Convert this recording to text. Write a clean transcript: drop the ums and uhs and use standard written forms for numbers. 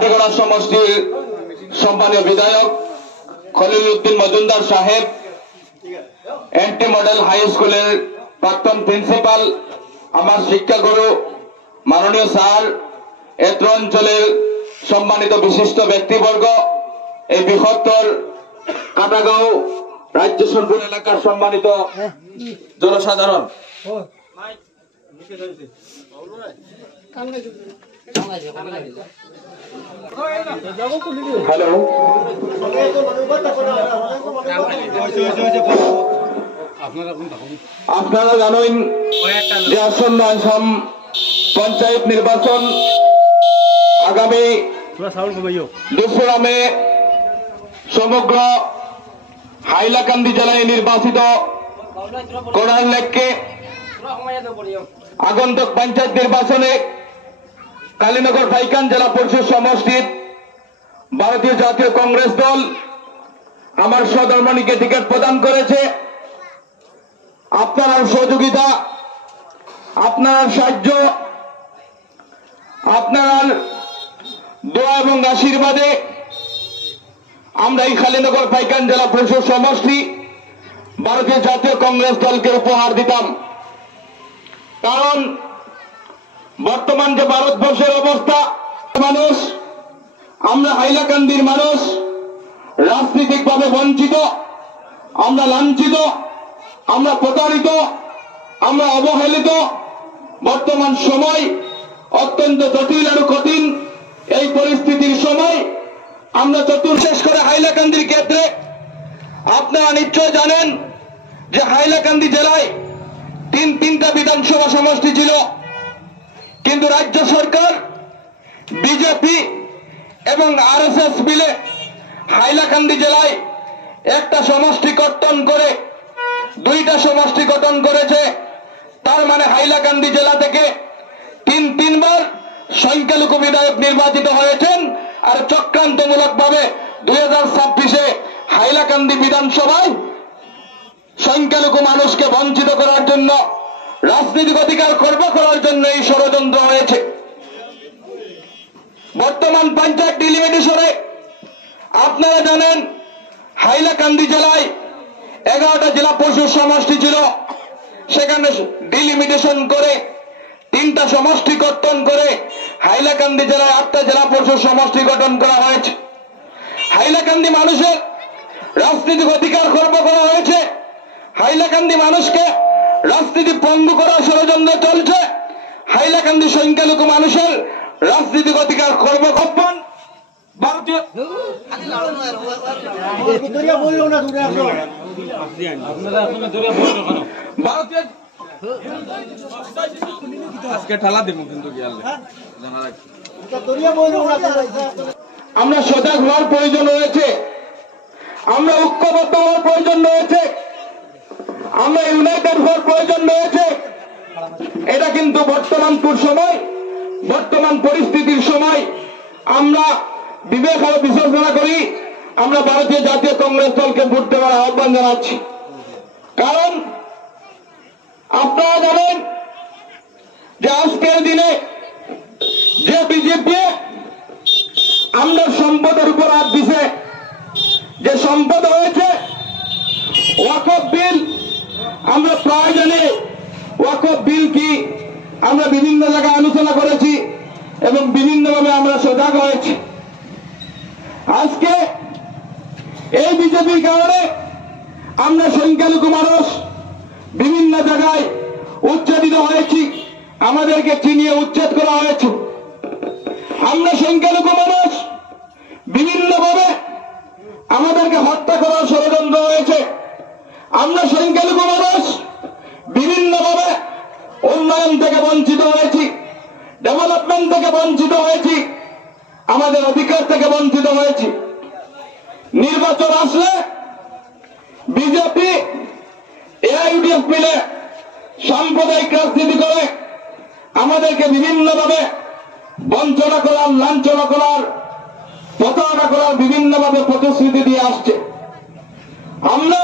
ভাটিগড়া সমষ্টির সম্মানীয় বিধায়ক খলিল উদ্দিন মজুমদার সাহেব, এনটি মডেল হাই স্কুলের প্রাক্তন প্রিন্সিপাল, আমার শিক্ষাগুরু মাননীয় স্যার, এত্র অঞ্চলের সম্মানিত বিশিষ্ট ব্যক্তিবর্গ, এই বৃহত্তর কাটাগাঁও রাজ্য সোনপুর এলাকার সম্মানিত জনসাধারণ, হ্যালো, আপনারা জানেন যে আসন্ন আসাম পঞ্চায়েত নির্বাচন আগামী 2 মে সমগ্র হাইলাকান্দি জেলায় নির্বাচিত করার লক্ষ্যে আগন্তুক পঞ্চায়েত নির্বাচনে কালীনগর পাইকান জেলা পরিষদ সমষ্টির ভারতীয় জাতীয় কংগ্রেস দল আমার সহধর্মিণীকে টিকিট প্রদান করেছে। আপনার সহযোগিতা, আপনার সাহায্য, আপনার দোয়া এবং আশীর্বাদে আমরা এই কালীনগর পাইকান জেলা পরিষদ সমষ্টি ভারতীয় জাতীয় কংগ্রেস দলকে উপহার দিতাম। কারণ বর্তমান যে ভারতবর্ষের অবস্থা, মানুষ, আমরা হাইলাকান্দির মানুষ রাজনৈতিকভাবে বঞ্চিত, আমরা লাঞ্ছিত, আমরা প্রতারিত, আমরা অবহেলিত। বর্তমান সময় অত্যন্ত জটিল আর কঠিন। এই পরিস্থিতির সময় আমরা চতুর্শেষ করে হাইলাকান্দির ক্ষেত্রে আপনারা নিশ্চয় জানেন যে হাইলাকান্দি জেলায় তিনটা বিধানসভা সমষ্টি ছিল, কিন্তু রাজ্য সরকার, বিজেপি এবং আরএসএস মিলে হাইলাকান্দি জেলায় একটা সমষ্টি গঠন করে 2টা সমষ্টি গঠন করেছে। তার মানে হাইলাকান্দি জেলা থেকে তিনবার সংখ্যালঘু বিধায়ক নির্বাচিত হয়েছেন। আর চক্রান্তমূলক ভাবে 2026-এ হাইলাকান্দি বিধানসভায় সংখ্যালঘু মানুষকে বঞ্চিত করার জন্য, রাজনৈতিক অধিকার খর্ব করার জন্য এই ষড়যন্ত্র হয়েছে। বর্তমান পঞ্চায়েত ডিলিমিটেশনে আপনারা জানেন হাইলাকান্দি জেলায় 11টা জেলা পরিষদ সমষ্টি ছিল, সেখানে ডিলিমিটেশন করে 3টা সমষ্টি গঠন করে হাইলাকান্দি জেলায় 8টা জেলা পরিষদ সমষ্টি গঠন করা হয়েছে। হাইলাকান্দি মানুষের রাজনৈতিক অধিকার খর্ব করা হয়েছে, হাইলাকান্দি মানুষকে রাজনীতি পঙ্গু করার ষড়যন্ত্র চলছে, হাইলাকান্দি সংখ্যালঘু মানুষের রাজনৈতিক অধিকার খর্ব করবেন ভারতীয় আমরা সজাগ হওয়ার প্রয়োজন রয়েছে, আমরা ঐক্যবদ্ধ হওয়ার প্রয়োজন রয়েছে, আমরা ইউনাইটেড হওয়ার প্রয়োজন রয়েছে। এটা কিন্তু বর্তমান পরিস্থিতির সময় আমরা বিবেক ও বিবেচনা করি, আমরা ভারতীয় জাতীয় কংগ্রেস দলকে ভোট দেওয়ার আহ্বান জানাচ্ছি। কারণ আপনারা জানেন যে আজকের দিনে যে বিজেপি আমরা সম্পদের উপর হাত দিছে, যে সম্পদ হয়েছে ওয়াকফ বিল, আমরা প্রায় জানি ওয়াকফ বিল কি, আমরা বিভিন্ন জায়গায় আলোচনা করেছি এবং বিভিন্নভাবে আমরা সজাগ হয়েছি। আজকে এই বিজেপির কারণে আমরা সংখ্যালঘু মানুষ বিভিন্ন জায়গায় উচ্ছেদিত হয়েছি, আমাদেরকে চিনিয়ে উচ্ছেদ করা হয়েছে। আমরা সংখ্যালঘু মানুষ বিভিন্নভাবে আমাদেরকে হত্যা করার ষড়যন্ত্র হয়েছে। আমরা সংখ্যালঘু মানুষ বিভিন্নভাবে উন্নয়ন থেকে বঞ্চিত হয়েছি, ডেভেলপমেন্ট থেকে বঞ্চিত হয়েছি, আমাদের অধিকার থেকে বঞ্চিত হয়েছি। নির্বাচন আসলে বিজেপি এআইইউডিএফ মিলে সাম্প্রদায়িক রাজনীতি করে আমাদেরকে বিভিন্নভাবে বঞ্চনা করার, লাঞ্ছনা করার, প্রতারণা করার বিভিন্নভাবে প্রতিশ্রুতি দিয়ে আসছে। আমরা